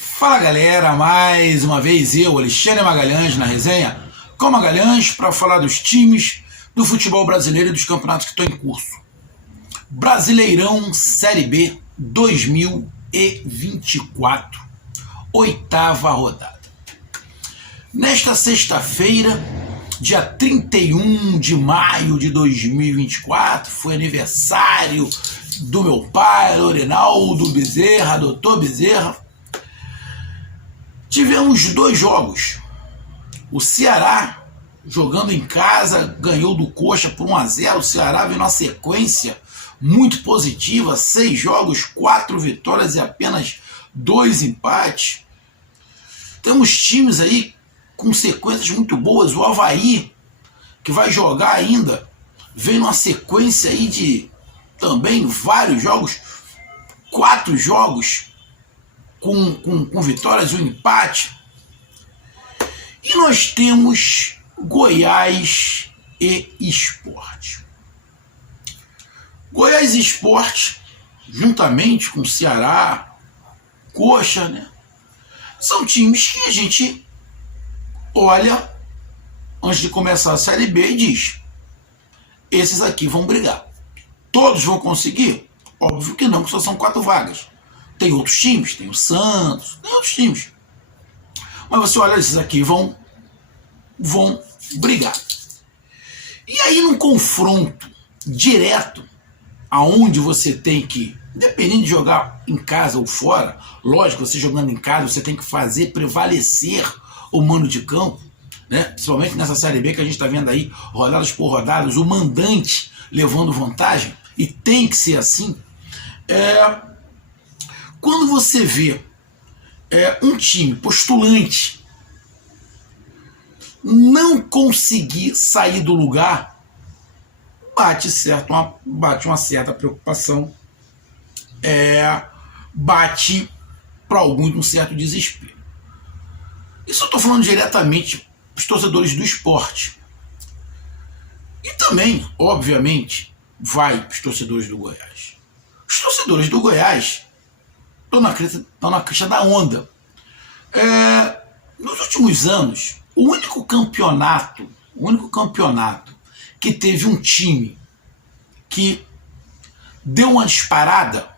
Fala galera, mais uma vez eu, Alexandre Magalhães, na resenha com Magalhães para falar dos times do futebol brasileiro e dos campeonatos que estão em curso. Brasileirão Série B 2024, oitava rodada. Nesta sexta-feira, dia 31 de maio de 2024, foi aniversário do meu pai, Lorenaldo Bezerra, doutor Bezerra. Tivemos dois jogos. O Ceará, jogando em casa, ganhou do Coxa por 1-0. O Ceará vem numa sequência muito positiva, 6 jogos, 4 vitórias e apenas 2 empates. Temos times aí com sequências muito boas. O Avaí, que vai jogar ainda, vem numa sequência aí de também vários jogos, 4 jogos com vitórias e um empate. E nós temos Goiás e Sport. Goiás e Sport, juntamente com o Ceará, Coxa, né? São times que a gente olha antes de começar a Série B e diz: esses aqui vão brigar. Todos vão conseguir? Óbvio que não, que só são 4 vagas. Tem outros times, tem o Santos, tem outros times. Mas você olha, esses aqui vão brigar. E aí, num confronto direto, aonde você tem que, independente de jogar em casa ou fora, lógico, você jogando em casa, você tem que fazer prevalecer o mando de campo, né? Principalmente nessa Série B que a gente está vendo aí, rodadas por rodadas, o mandante levando vantagem, e tem que ser assim. Quando você vê um time postulante não conseguir sair do lugar, bate uma certa preocupação, bate para alguns um certo desespero. Isso eu estou falando diretamente para os torcedores do esporte. E também, obviamente, vai para os torcedores do Goiás. Os torcedores do Goiás estão na crista da onda. Nos últimos anos, o único campeonato que teve um time que deu uma disparada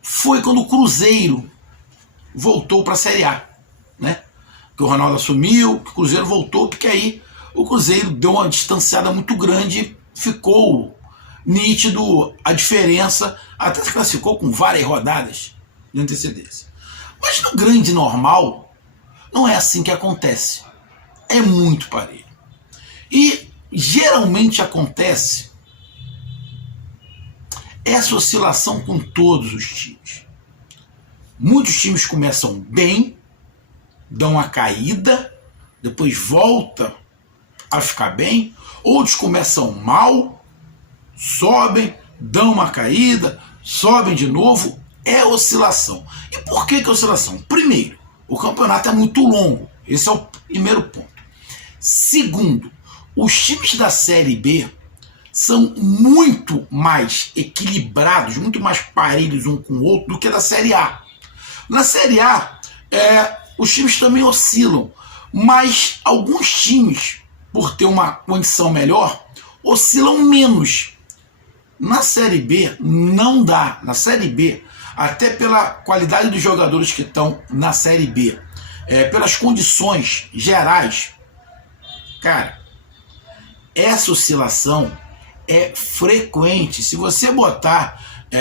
foi quando o Cruzeiro voltou para a Série A, né? Que o Ronaldo assumiu, que o Cruzeiro voltou, porque aí o Cruzeiro deu uma distanciada muito grande, ficou nítido a diferença, até se classificou com várias rodadas de antecedência. Mas no grande normal, não é assim que acontece. É muito parelho. E geralmente acontece essa oscilação com todos os times. Muitos times começam bem, dão uma caída, depois volta a ficar bem. Outros começam mal, sobem, dão uma caída, sobem de novo. É oscilação. E por que é oscilação? Primeiro, o campeonato é muito longo. Esse é o primeiro ponto. Segundo, os times da Série B são muito mais equilibrados, muito mais parelhos um com o outro do que da Série A. Na Série A, os times também oscilam, mas alguns times, por ter uma condição melhor, oscilam menos. Na Série B não dá. Na Série B, até pela qualidade dos jogadores que estão na Série B, pelas condições gerais, cara, essa oscilação é frequente. Se você botar sei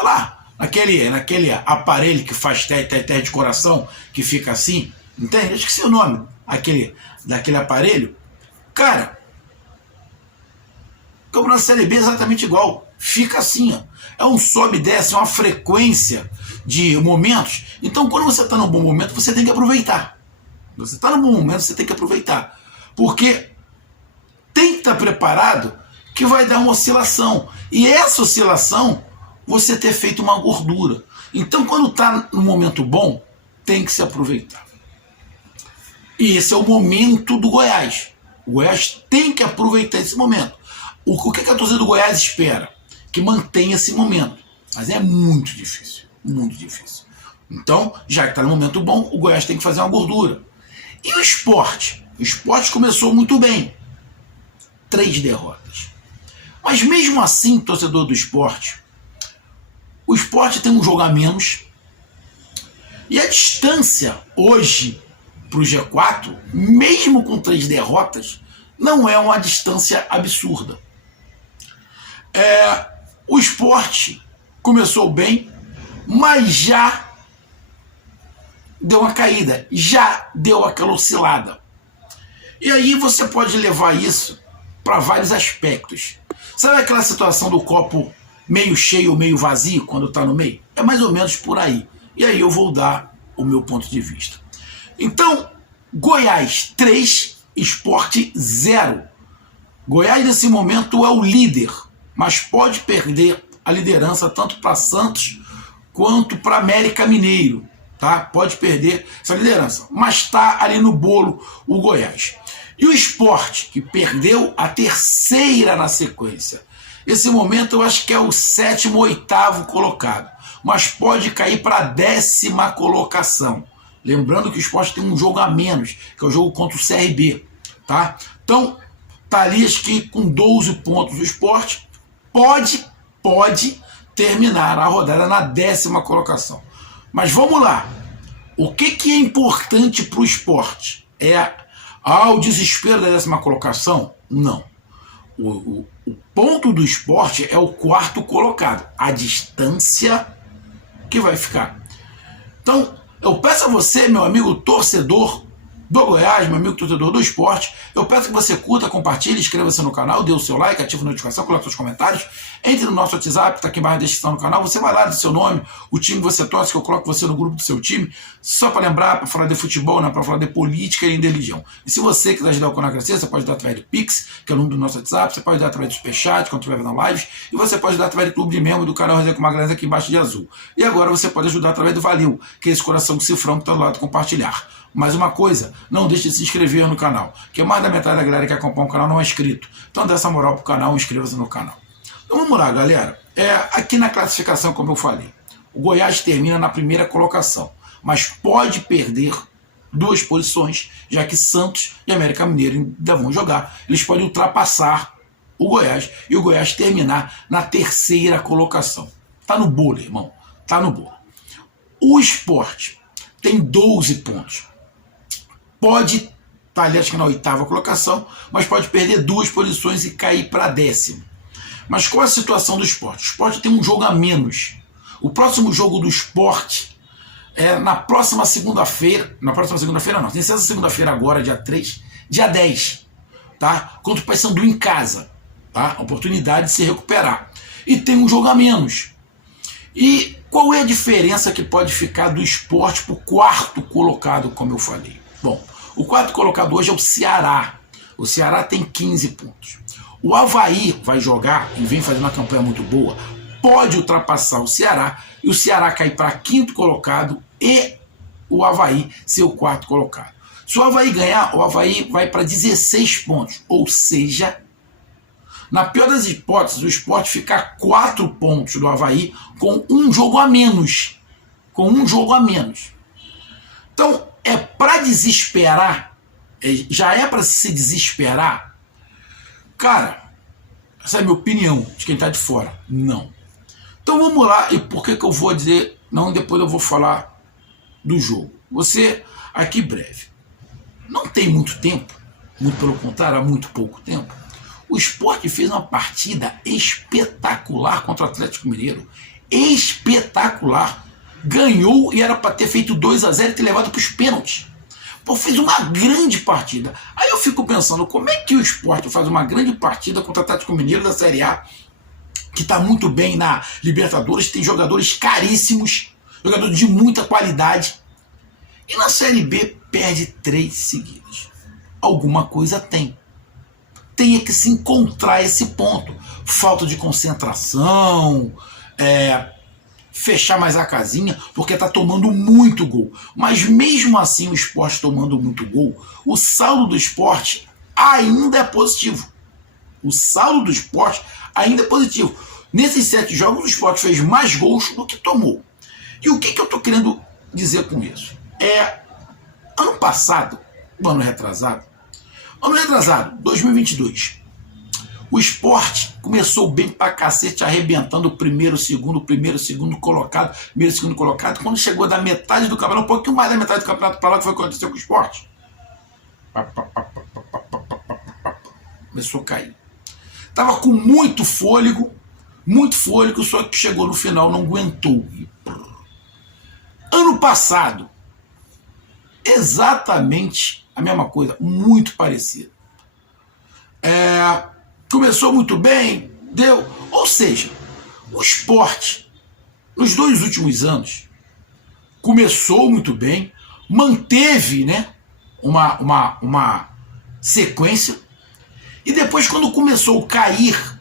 lá, naquele aparelho que faz teste de coração, que fica assim, entende? Eu esqueci o nome daquele aparelho. Cara, o campeonato da Série B é exatamente igual. Fica assim, ó. É um sobe e desce, é uma frequência de momentos. Então, quando você está num bom momento, você tem que aproveitar. Você está num bom momento, você tem que aproveitar. Porque tem que estar preparado que vai dar uma oscilação. E essa oscilação, você ter feito uma gordura. Então, quando está no momento bom, tem que se aproveitar. E esse é o momento do Goiás. O Goiás tem que aproveitar esse momento. O que a torcida do Goiás espera? Que mantenha esse momento. Mas é muito difícil. Muito difícil. Então, já que está no momento bom, o Goiás tem que fazer uma gordura. E o Sport? O Sport começou muito bem. 3 derrotas. Mas mesmo assim, torcedor do Sport, o Sport tem um jogo a menos. E a distância hoje para o G4, mesmo com 3 derrotas, não é uma distância absurda. O Sport começou bem, mas já deu uma caída, já deu aquela oscilada. E aí você pode levar isso para vários aspectos. Sabe aquela situação do copo meio cheio ou meio vazio quando está no meio? É mais ou menos por aí. E aí eu vou dar o meu ponto de vista. Então, Goiás 3, Sport 0. Goiás nesse momento é o líder, mas pode perder a liderança tanto para Santos quanto para América Mineiro. Tá? Pode perder essa liderança, mas está ali no bolo o Goiás. E o Sport, que perdeu a 3ª na sequência. Esse momento eu acho que é o 7º ou 8º colocado, mas pode cair para a 10ª colocação. Lembrando que o Sport tem um jogo a menos, que é o jogo contra o CRB. Tá? Então, tá ali acho que com 12 pontos o Sport pode terminar a rodada na 10ª colocação. Mas vamos lá. O que é importante para o Sport? O desespero da 10ª colocação? Não. O ponto do Sport é o 4º colocado. A distância que vai ficar. Então, eu peço a você, meu amigo torcedor do Goiás, meu amigo torcedor do Sport, eu peço que você curta, compartilhe, inscreva-se no canal, dê o seu like, ative a notificação, coloque seus comentários, entre no nosso WhatsApp, está aqui embaixo na descrição do canal, você vai lá do seu nome, o time que você torce, que eu coloco você no grupo do seu time, só para lembrar, para falar de futebol, não para falar de política e de religião. E se você quiser ajudar o canal a crescer, você pode dar através do Pix, que é o número do nosso WhatsApp, você pode dar através do Superchat, quando estiver vendo lives, e você pode dar através do clube de membro do canal Resenha com Magalhães aqui embaixo de azul. E agora você pode ajudar através do Valeu, que é esse coração de cifrão que está do lado de compartilhar. Mais uma coisa, não deixe de se inscrever no canal, que mais da metade da galera que acompanha o canal não é inscrito. Então dê essa moral pro canal, inscreva-se no canal. Então vamos lá, galera. Aqui na classificação, como eu falei, o Goiás termina na 1ª colocação, mas pode perder 2 posições, já que Santos e América Mineiro ainda vão jogar. Eles podem ultrapassar o Goiás e o Goiás terminar na 3ª colocação. Tá no bolo, irmão. Tá no bolo. O Sport tem 12 pontos. Pode estar ali, acho que na 8ª colocação, mas pode perder 2 posições e cair para a 10ª. Mas qual é a situação do Sport? O Sport tem um jogo a menos. O próximo jogo do Sport é na próxima segunda-feira. Na próxima segunda-feira não, tem essa segunda-feira agora, dia 3, dia 10. Tá? Contra o Paysandu em casa. Tá? Oportunidade de se recuperar. E tem um jogo a menos. E qual é a diferença que pode ficar do Sport para o 4º colocado, como eu falei? Bom, o 4º colocado hoje é o Ceará. O Ceará tem 15 pontos. O Avaí vai jogar e vem fazendo uma campanha muito boa. Pode ultrapassar o Ceará e o Ceará cair para 5º colocado e o Avaí ser o 4º colocado. Se o Avaí ganhar, o Avaí vai para 16 pontos. Ou seja, na pior das hipóteses, o Sport fica a 4 pontos do Avaí com um jogo a menos. Com um jogo a menos. Então, é para desesperar, já é para se desesperar. Cara, essa é a minha opinião de quem está de fora. Não. Então vamos lá, e por que eu vou dizer, não, depois eu vou falar do jogo. Você, aqui breve, não tem muito tempo, muito pelo contrário, há muito pouco tempo, o Sport fez uma partida espetacular contra o Atlético Mineiro. Espetacular. Ganhou e era para ter feito 2-0 e ter levado para os pênaltis. Pô, fez uma grande partida. Aí eu fico pensando, como é que o Sport faz uma grande partida contra o Atlético Mineiro da Série A, que está muito bem na Libertadores, tem jogadores caríssimos, jogadores de muita qualidade, e na Série B perde 3 seguidas. Alguma coisa tem. Tem que se encontrar esse ponto. Falta de concentração, fechar mais a casinha, porque está tomando muito gol. Mas mesmo assim, o Sport tomando muito gol, o saldo do Sport ainda é positivo. O saldo do Sport ainda é positivo. Nesses 7 jogos, o Sport fez mais gols do que tomou. E o que eu estou querendo dizer com isso? Ano passado, ano retrasado, 2022, o Sport começou bem pra cacete, arrebentando o primeiro, segundo colocado, segundo colocado. Quando chegou da metade do campeonato, um pouquinho mais da metade do campeonato pra lá, que foi o que aconteceu com o Sport, começou a cair. Tava com muito fôlego, só que chegou no final, não aguentou. Ano passado, exatamente a mesma coisa, muito parecida. Começou muito bem, deu. Ou seja, o Sport, nos 2 últimos anos, começou muito bem, manteve, né, uma sequência, e depois, quando começou a cair,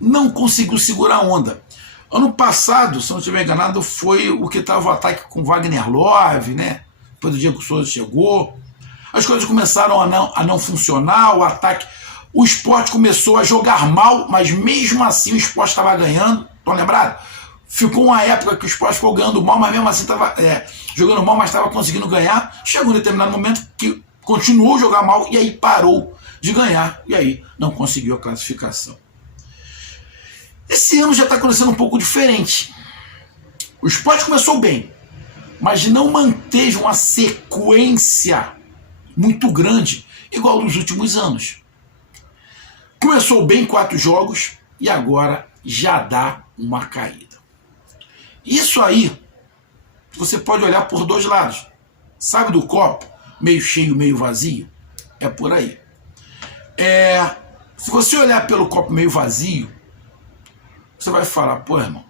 não conseguiu segurar a onda. Ano passado, se não estiver enganado, foi o que estava o ataque com Wagner Love, né? Depois do Diego Souza chegou. As coisas começaram a não funcionar, o ataque. O Sport começou a jogar mal, mas mesmo assim o Sport estava ganhando. Estão lembrados? Ficou uma época que o Sport ficou ganhando mal, mas mesmo assim estava jogando mal, mas estava conseguindo ganhar. Chegou um determinado momento que continuou a jogar mal e aí parou de ganhar. E aí não conseguiu a classificação. Esse ano já está acontecendo um pouco diferente. O Sport começou bem, mas não manteve uma sequência muito grande, igual dos últimos anos. Começou bem 4 jogos e agora já dá uma caída. Isso aí, você pode olhar por 2 lados. Sabe do copo, meio cheio, meio vazio? É por aí. Se você olhar pelo copo meio vazio, você vai falar, pô, irmão,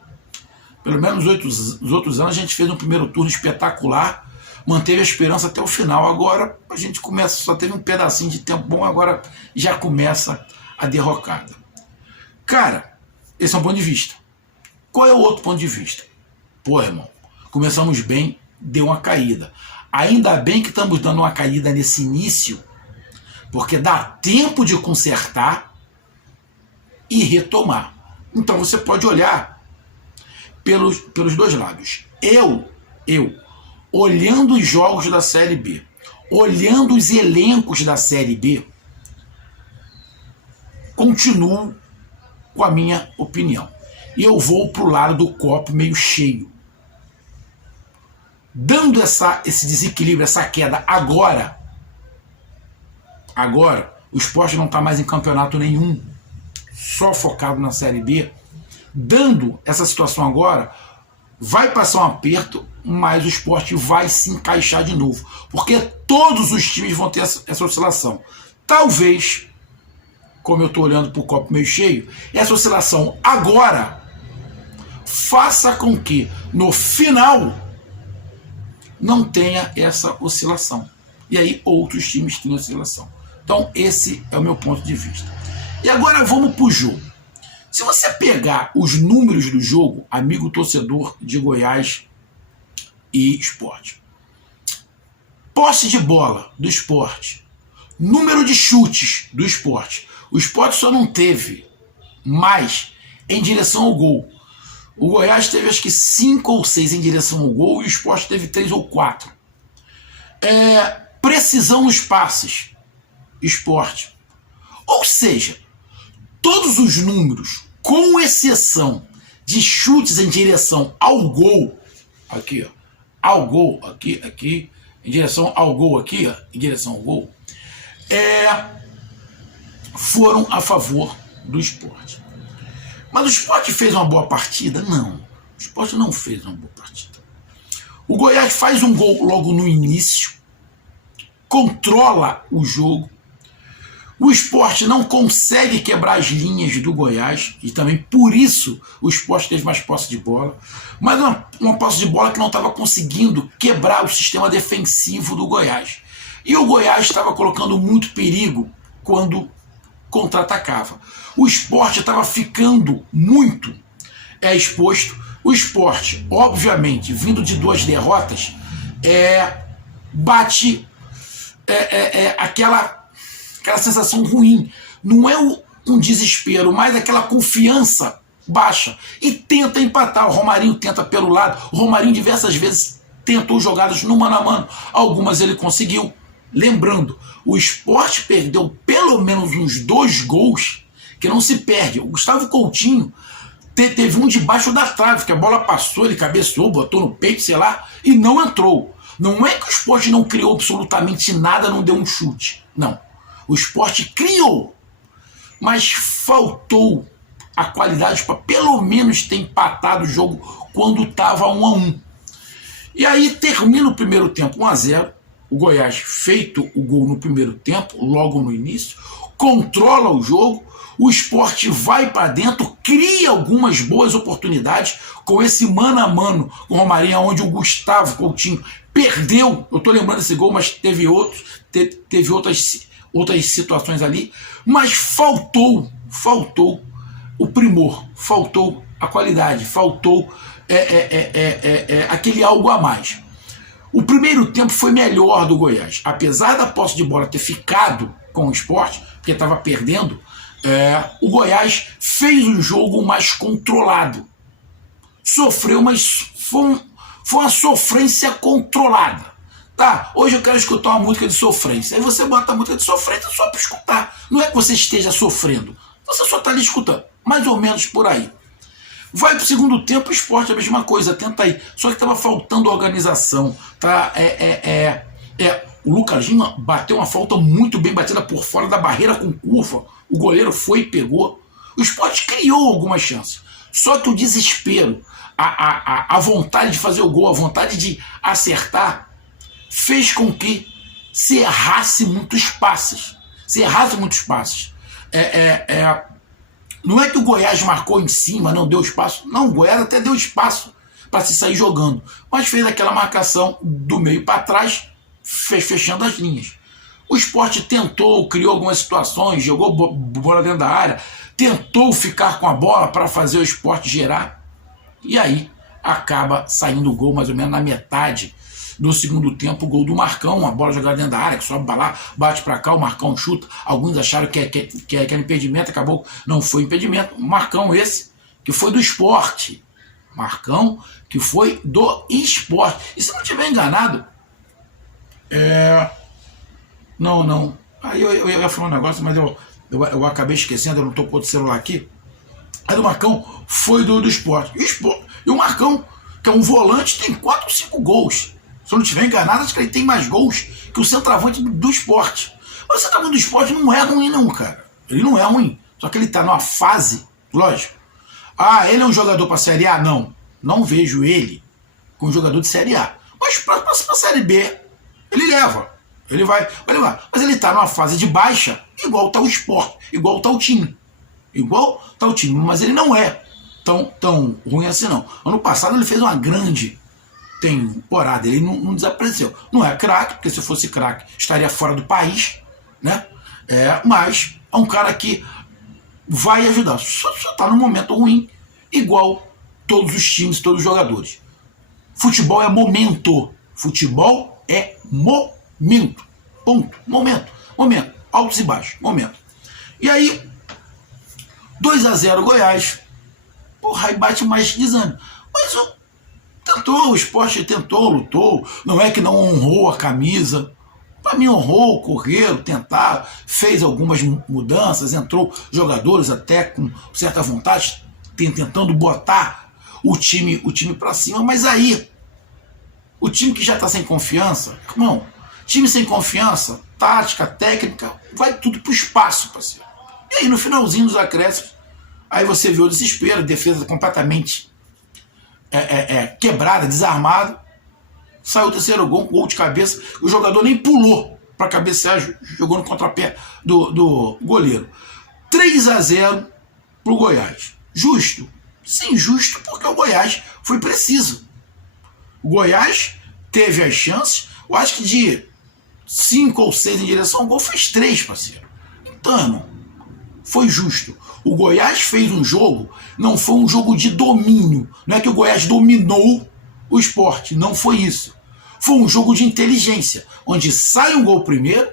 pelo menos os outros anos a gente fez um primeiro turno espetacular, manteve a esperança até o final. Agora a gente começa, só teve um pedacinho de tempo bom, agora já começa a derrocada. Cara, esse é um ponto de vista. Qual é o outro ponto de vista? Pô, irmão, começamos bem, deu uma caída. Ainda bem que estamos dando uma caída nesse início, porque dá tempo de consertar e retomar. Então você pode olhar pelos 2 lados. Eu, olhando os jogos da Série B, olhando os elencos da Série B, continuo com a minha opinião. E eu vou para o lado do copo meio cheio. Dando esse desequilíbrio, essa queda agora, o Sport não está mais em campeonato nenhum, só focado na Série B. Dando essa situação agora, vai passar um aperto, mas o Sport vai se encaixar de novo, porque todos os times vão ter essa oscilação. Talvez, como eu estou olhando para o copo meio cheio, essa oscilação agora faça com que no final não tenha essa oscilação. E aí outros times têm oscilação. Então esse é o meu ponto de vista. E agora vamos para o jogo. Se você pegar os números do jogo, amigo torcedor de Goiás e Sport, posse de bola do Sport, número de chutes do Sport, o Sport só não teve mais em direção ao gol. O Goiás teve acho que 5 ou 6 em direção ao gol e o Sport teve 3 ou 4. Precisão nos passes, Sport. Ou seja, todos os números, com exceção de chutes em direção ao gol, aqui, ó, ao gol, aqui, em direção ao gol, aqui, ó, em direção ao gol, foram a favor do Sport. Mas o Sport fez uma boa partida? Não. O Sport não fez uma boa partida. O Goiás faz um gol logo no início, controla o jogo. O Sport não consegue quebrar as linhas do Goiás, e também por isso o Sport teve mais posse de bola, mas uma posse de bola que não estava conseguindo quebrar o sistema defensivo do Goiás. E o Goiás estava colocando muito perigo quando contra-atacava. O Sport estava ficando muito exposto. O Sport, obviamente, vindo de 2 derrotas, bate aquela sensação ruim. Não é um desespero, mas aquela confiança baixa. E tenta empatar. O Romarinho tenta pelo lado. O Romarinho diversas vezes tentou jogadas no mano a mano, algumas ele conseguiu. Lembrando, o Sport perdeu pelo menos uns 2 gols que não se perde. O Gustavo Coutinho teve um debaixo da trave, que a bola passou, ele cabeceou, botou no peito, sei lá, e não entrou. Não é que o Sport não criou absolutamente nada, não deu um chute. Não. O Sport criou, mas faltou a qualidade para pelo menos ter empatado o jogo quando estava 1-1. E aí termina o primeiro tempo 1-0. O Goiás, feito o gol no primeiro tempo, logo no início, controla o jogo, o Sport vai para dentro, cria algumas boas oportunidades com esse mano a mano com o Romarinho, onde o Gustavo Coutinho perdeu. Eu estou lembrando desse gol, mas teve outras situações ali, mas faltou o primor, faltou a qualidade, faltou aquele algo a mais. O primeiro tempo foi melhor do Goiás, apesar da posse de bola ter ficado com o Sport, porque estava perdendo. O Goiás fez um jogo mais controlado, sofreu, mas foi uma sofrência controlada. Tá, hoje eu quero escutar uma música de sofrência. Aí você bota a música de sofrência só para escutar. Não é que você esteja sofrendo, você só está ali escutando, mais ou menos por aí. Vai pro segundo tempo, o Sport é a mesma coisa, tenta aí. Só que estava faltando organização. Tá? O Lucas Lima bateu uma falta muito bem batida por fora da barreira com curva. O goleiro foi e pegou. O Sport criou algumas chances. Só que o desespero, a vontade de fazer o gol, a vontade de acertar, fez com que se errasse muitos passes. Não é que o Goiás marcou em cima, não deu espaço. Não, o Goiás até deu espaço para se sair jogando. Mas fez aquela marcação do meio para trás, fechando as linhas. O Sport tentou, criou algumas situações, jogou bola dentro da área, tentou ficar com a bola para fazer o Sport gerar. E aí acaba saindo o gol mais ou menos na metade do segundo tempo, o gol do Marcão, a bola jogada dentro da área, que sobe lá, bate para cá, o Marcão chuta. Alguns acharam que era impedimento, acabou, não foi impedimento. O Marcão esse, que foi do Sport. Marcão, que foi do Sport. E se não estiver enganado, Não. Aí eu ia falar um negócio, mas eu acabei esquecendo, eu não estou com outro celular aqui. Aí o Marcão foi do Sport. E o Marcão, que é um volante, tem 4 ou 5 gols. Se eu não estiver enganado, acho que ele tem mais gols que o centroavante do Sport. Mas o centroavante do Sport não é ruim não, cara. Ele não é ruim. Só que ele está numa fase, lógico. Ele é um jogador para a Série A? Não vejo ele como jogador de Série A. Mas para a Série B, ele leva. Ele vai levar. Mas ele está numa fase de baixa, igual está o Sport, igual está o time. Mas ele não é tão ruim assim não. Ano passado ele fez uma grande temporada, ele não desapareceu. Não é craque, porque se fosse craque estaria fora do país, né? Mas é um cara que vai ajudar. Só está num momento ruim, igual todos os times, todos os jogadores. Futebol é momento. Futebol é momento. Ponto. Momento. Altos e baixos. Momento. E aí, 2-0 Goiás. Porra, aí bate mais desânimo. Mas o Sport tentou, lutou. Não é que não honrou a camisa. Para mim honrou, correram, tentaram, fez algumas mudanças, entrou jogadores até com certa vontade, tentando botar o time para cima. Mas aí, o time que já está sem confiança, irmão, time sem confiança, tática, técnica, vai tudo pro espaço, parceiro. E aí no finalzinho dos acréscimos, aí você vê o desespero, defesa completamente quebrada, desarmada. Saiu o terceiro gol de cabeça, o jogador nem pulou para cabecear, jogou no contrapé do goleiro. 3-0 pro Goiás. Justo? Sim, justo, porque o Goiás foi preciso. O Goiás teve as chances, eu acho que de 5 ou 6 em direção ao gol, fez 3, parceiro. Então, irmão, foi justo. O Goiás fez um jogo, não foi um jogo de domínio. Não é que o Goiás dominou o Sport, não foi isso. Foi um jogo de inteligência, onde sai um gol primeiro,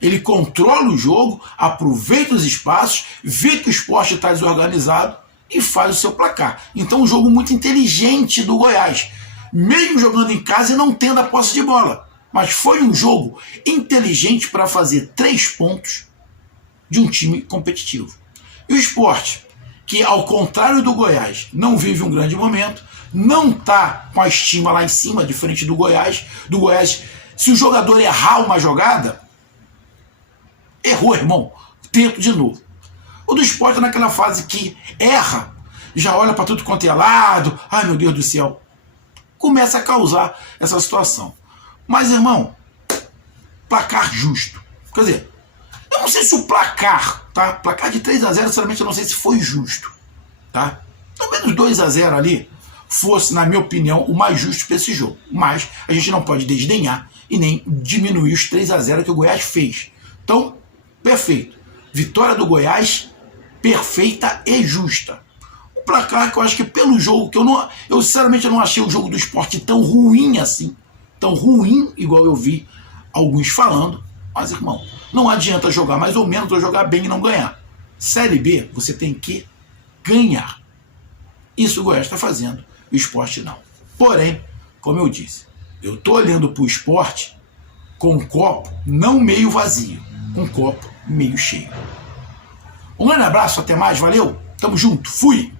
ele controla o jogo, aproveita os espaços, vê que o Sport está desorganizado e faz o seu placar. Então um jogo muito inteligente do Goiás. mesmo jogando em casa e não tendo a posse de bola. Mas foi um jogo inteligente para fazer 3 pontos de um time competitivo. E o Sport, que ao contrário do Goiás, não vive um grande momento, não está com a estima lá em cima, diferente do Goiás. Do Goiás, se o jogador errar uma jogada, errou, irmão, tento de novo. O do Sport é naquela fase que erra, já olha para tudo quanto é lado, ai meu Deus do céu, começa a causar essa situação. Mas, irmão, placar justo. Quer dizer, eu não sei se o placar, tá? Placar de 3-0, sinceramente, eu não sei se foi justo, tá? Talvez os 2-0 ali fosse, na minha opinião, o mais justo para esse jogo. Mas a gente não pode desdenhar e nem diminuir os 3-0 que o Goiás fez. Então, perfeito. Vitória do Goiás, perfeita e justa. O placar que eu acho que pelo jogo, que eu sinceramente não achei o jogo do Sport tão ruim assim, tão ruim igual eu vi alguns falando. Mas, irmão, não adianta jogar mais ou menos ou jogar bem e não ganhar. Série B, você tem que ganhar. Isso o Goiás está fazendo, o Sport não. Porém, como eu disse, eu estou olhando para o Sport com um copo não meio vazio, um copo meio cheio. Um grande abraço, até mais, valeu, tamo junto, fui!